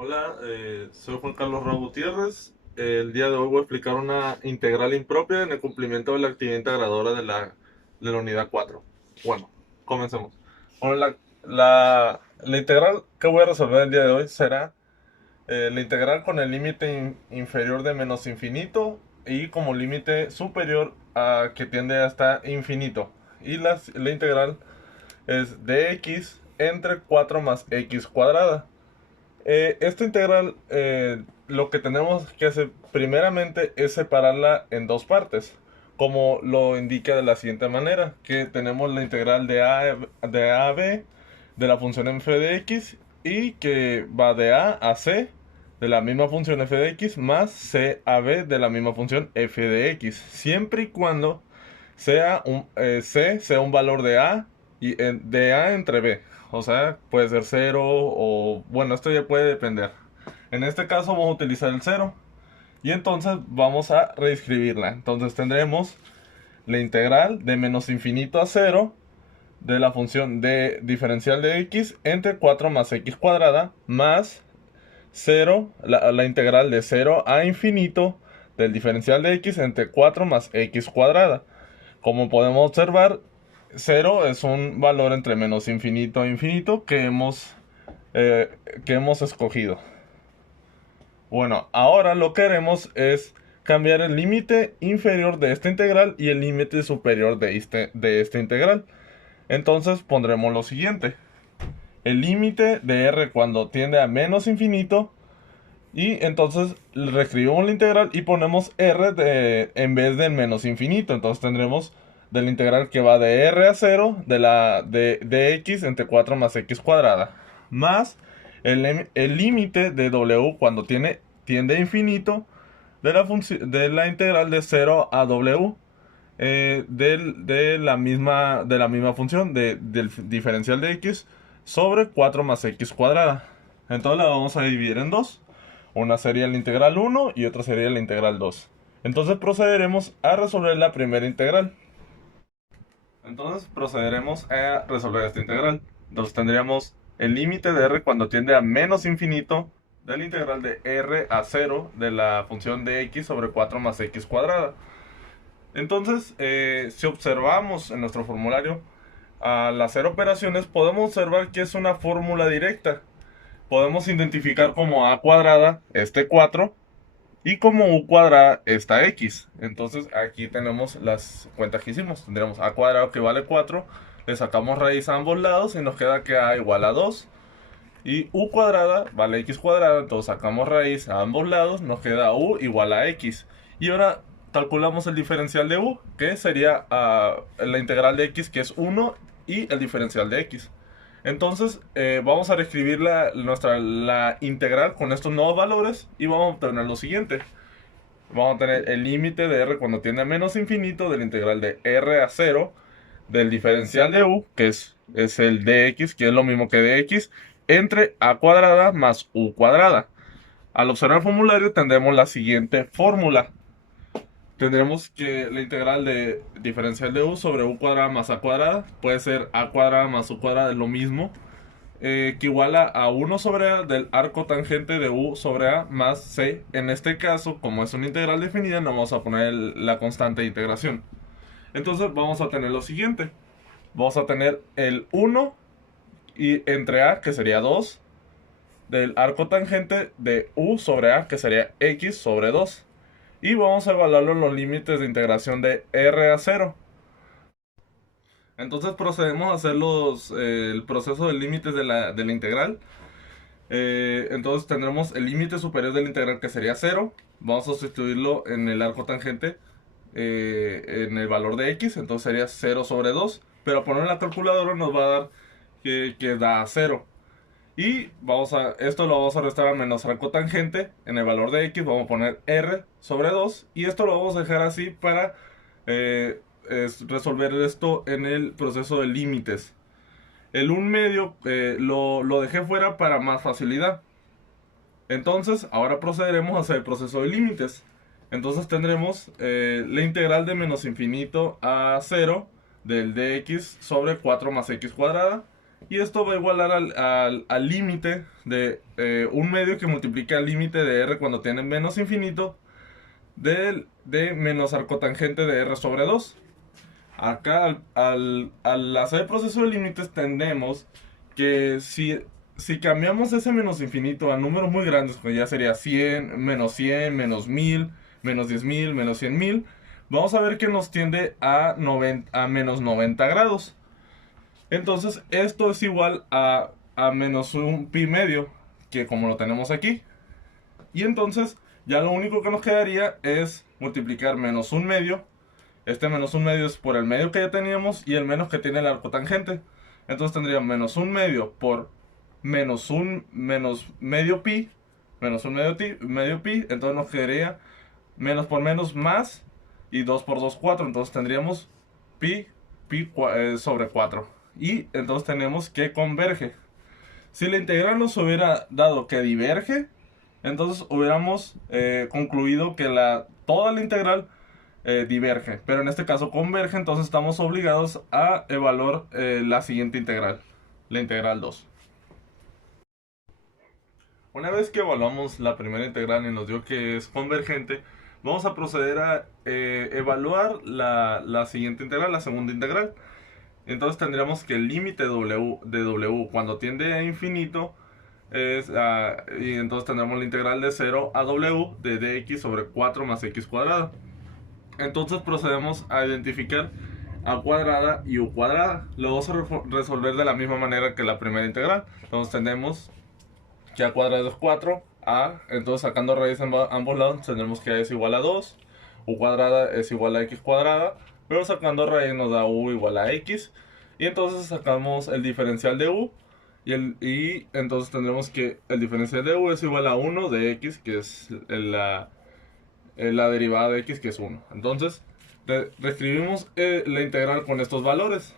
Hola, soy Juan Carlos Raúl Gutiérrez. El día de hoy voy a explicar una integral impropia en el cumplimiento de la actividad integradora de la unidad 4. Bueno, comencemos. Bueno, la integral que voy a resolver el día de hoy será la integral con el límite inferior de menos infinito y como límite superior a que tiende hasta infinito. Y la integral es dx entre 4 más x cuadrada. Esta integral, lo que tenemos que hacer primeramente es separarla en dos partes, como lo indica de la siguiente manera, que tenemos la integral de a a b de la función f de x y que va de a a c de la misma función f de x más c a b de la misma función f de x, siempre y cuando c sea un valor de a y de a entre b. O sea, puede ser cero o bueno, esto ya puede depender. En este caso vamos a utilizar el cero y entonces vamos a reescribirla. Entonces tendremos la integral de menos infinito a cero de la función de diferencial de x entre 4 más x cuadrada más cero, la integral de cero a infinito del diferencial de x entre 4 más x cuadrada. Como podemos observar, cero es un valor entre menos infinito e infinito eh, que hemos escogido. Bueno, ahora lo que haremos es cambiar el límite inferior de esta integral y el límite superior de esta integral. Entonces pondremos lo siguiente. El límite de r cuando tiende a menos infinito. Y entonces reescribimos la integral y ponemos en vez del menos infinito. Entonces tendremos de la integral que va de r a 0 de x entre 4 más x cuadrada. Más el límite de w cuando tiende a infinito de la integral de 0 a w de la misma función del diferencial de x sobre 4 más x cuadrada. Entonces la vamos a dividir en dos. Una sería la integral 1 y otra sería la integral 2. Entonces procederemos a resolver la primera integral. Entonces procederemos a resolver esta integral. Entonces tendríamos el límite de r cuando tiende a menos infinito de la integral de r a 0 de la función de x sobre 4 más x cuadrada. Entonces, si observamos en nuestro formulario, al hacer operaciones podemos observar que es una fórmula directa. Podemos identificar como a cuadrada este 4 y como u cuadrada esta x. Entonces aquí tenemos las cuentas que hicimos. Tendremos a cuadrado que vale 4, le sacamos raíz a ambos lados y nos queda que a igual a 2. Y u cuadrada vale x cuadrada, entonces sacamos raíz a ambos lados, nos queda u igual a x. Y ahora calculamos el diferencial de u, que sería la integral de x, que es 1, y el diferencial de x. Entonces vamos a reescribir la integral con estos nuevos valores y vamos a obtener lo siguiente. Vamos a tener el límite de r cuando tiende a menos infinito de la integral de r a 0 del diferencial de u, que es el dx, que es lo mismo que dx, entre a cuadrada más u cuadrada. Al observar el formulario tendremos la siguiente fórmula. Tendremos que la integral de diferencial de u sobre u cuadrada más a cuadrada puede ser a cuadrada más u cuadrada, es lo mismo, que iguala a 1 sobre a del arco tangente de u sobre a más c. En este caso, como es una integral definida, no vamos a poner la constante de integración. Entonces vamos a tener lo siguiente. Vamos a tener el 1 y entre a, que sería 2, del arco tangente de u sobre a, que sería x sobre 2. Y vamos a evaluarlo en los límites de integración de r a 0. Entonces procedemos a hacer el proceso de límites de la integral. Entonces tendremos el límite superior de la integral, que sería 0. Vamos a sustituirlo en el arco tangente en el valor de x. Entonces sería 0 sobre 2. Pero a poner en la calculadora nos va a dar que da 0. Y esto lo vamos a restar a menos arco tangente en el valor de x. Vamos a poner r sobre 2. Y esto lo vamos a dejar así para resolver esto en el proceso de límites. El 1 medio lo dejé fuera para más facilidad. Entonces, ahora procederemos a hacer el proceso de límites. Entonces tendremos la integral de menos infinito a 0 del dx sobre 4 más x cuadrada. Y esto va a igualar al límite de un medio que multiplica el límite de r cuando tiene menos infinito de menos arcotangente de r sobre 2. Acá al hacer el proceso de límites tendemos que si cambiamos ese menos infinito a números muy grandes, pues ya sería 100, menos 1000, menos 10.000, menos 100.000, vamos a ver que nos tiende a menos 90 grados. Entonces esto es igual a menos un pi medio, que como lo tenemos aquí. Y entonces ya lo único que nos quedaría es multiplicar menos un medio. Este menos un medio es por el medio que ya teníamos y el menos que tiene el arco tangente. Entonces tendría menos un medio por menos medio pi. Menos un medio pi. Entonces nos quedaría menos por menos más. Y 2 por 2, 4. Entonces tendríamos pi sobre 4. Y entonces tenemos que converge. Si la integral nos hubiera dado que diverge, entonces hubiéramos concluido que toda la integral diverge. Pero en este caso converge, entonces estamos obligados a evaluar la siguiente integral, la integral 2. Una vez que evaluamos la primera integral y nos dio que es convergente, vamos a proceder a evaluar la siguiente integral, la segunda integral. Entonces tendríamos que el límite de w cuando tiende a infinito y entonces tendremos la integral de 0 a w de dx sobre 4 más x cuadrada. Entonces procedemos a identificar a cuadrada y u cuadrada. Lo vamos a resolver de la misma manera que la primera integral. Entonces tenemos que a cuadrado es 4, entonces sacando raíz en ambos lados tendremos que a es igual a 2, u cuadrada es igual a x cuadrada, pero sacando raíz nos da u igual a x, y entonces sacamos el diferencial de u, y entonces tendremos que el diferencial de u es igual a 1 de x, que es la derivada de x, que es 1. Entonces reescribimos la integral con estos valores.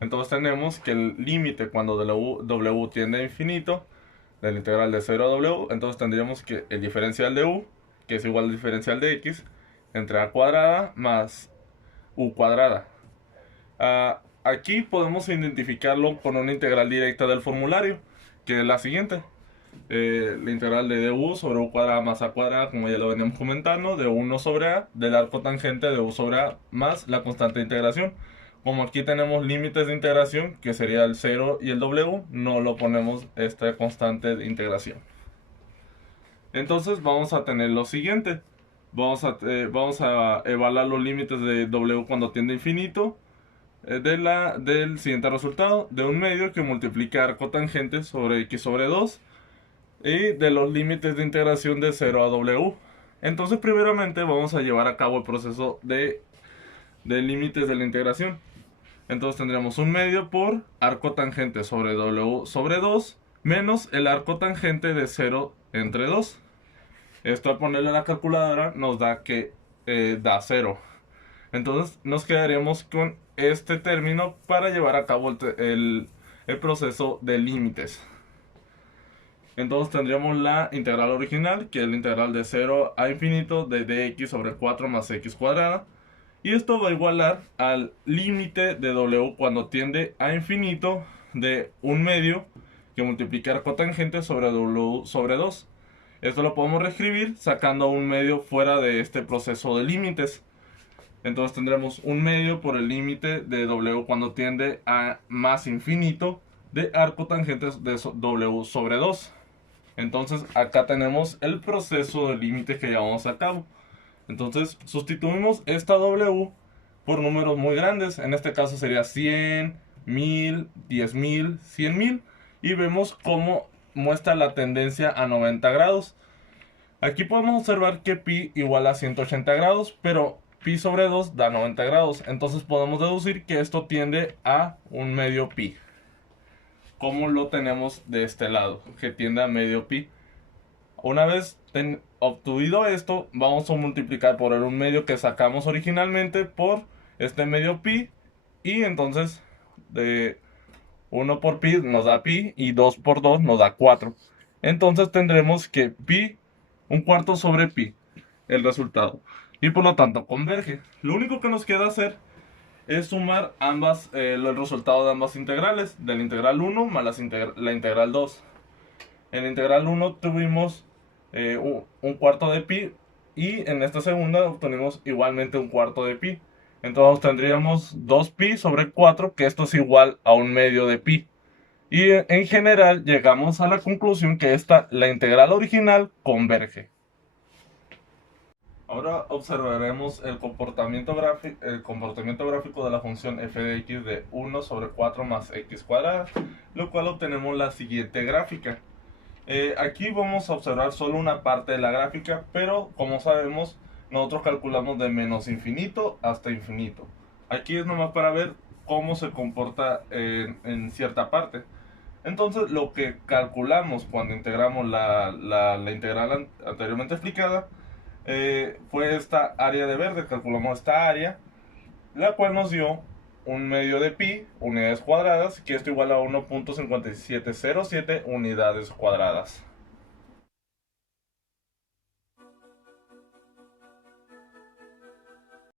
Entonces tenemos que el límite cuando w tiende a infinito de la integral de 0 a w, entonces tendríamos que el diferencial de u, que es igual al diferencial de x, entre a cuadrada más u cuadrada. Aquí podemos identificarlo con una integral directa del formulario, que es la siguiente. La integral de du sobre u cuadrada más a cuadrada, como ya lo veníamos comentando, de 1 sobre a, del arco tangente de u sobre a, más la constante de integración. Como aquí tenemos límites de integración, que sería el 0 y el w, no lo ponemos esta constante de integración. Entonces vamos a tener lo siguiente. Vamos a evaluar los límites de w cuando tiende a infinito del siguiente resultado, de un medio que multiplica arco tangente sobre x sobre 2 y de los límites de integración de 0 a w. Entonces primeramente vamos a llevar a cabo el proceso de límites de la integración. Entonces tendríamos un medio por arco tangente sobre w sobre 2 menos el arco tangente de 0 entre 2. Esto al ponerle a la calculadora nos da que da 0. Entonces nos quedaríamos con este término para llevar a cabo el proceso de límites. Entonces tendríamos la integral original, que es la integral de 0 a infinito de dx sobre 4 más x cuadrada. Y esto va a igualar al límite de w cuando tiende a infinito de un medio que multiplica cotangente sobre w sobre 2. Esto lo podemos reescribir sacando un medio fuera de este proceso de límites. Entonces tendremos un medio por el límite de w cuando tiende a más infinito de arco tangente de w sobre 2. Entonces acá tenemos el proceso de límite que llevamos a cabo. Entonces sustituimos esta w por números muy grandes. En este caso sería 100, 1000, 10.000, 100.000. Y vemos cómo muestra la tendencia a 90 grados. Aquí podemos observar que pi igual a 180 grados, pero pi sobre 2 da 90 grados. Entonces podemos deducir que esto tiende a un medio pi. Como lo tenemos de este lado, que tiende a medio pi. Una vez obtenido esto, vamos a multiplicar por el 1 medio que sacamos originalmente por este medio pi. Y entonces de 1 por pi nos da pi y 2 por 2 nos da 4. Entonces tendremos que pi, un cuarto sobre pi, el resultado. Y por lo tanto converge. Lo único que nos queda hacer es sumar el resultado de ambas integrales, de la integral 1 más la integral 2. En la integral 1 tuvimos un cuarto de pi y en esta segunda obtenemos igualmente un cuarto de pi. Entonces tendríamos 2pi sobre 4, que esto es igual a un medio de pi. Y en general llegamos a la conclusión que la integral original converge. Ahora observaremos el comportamiento gráfico de la función f de x de 1 sobre 4 más x cuadrada, lo cual obtenemos la siguiente gráfica. Aquí vamos a observar solo una parte de la gráfica, pero como sabemos, nosotros calculamos de menos infinito hasta infinito. Aquí es nomás para ver cómo se comporta en cierta parte. Entonces, lo que calculamos cuando integramos la integral anteriormente explicada fue esta área de verde. Calculamos esta área, la cual nos dio un medio de pi, unidades cuadradas, que esto igual a 1.5707 unidades cuadradas.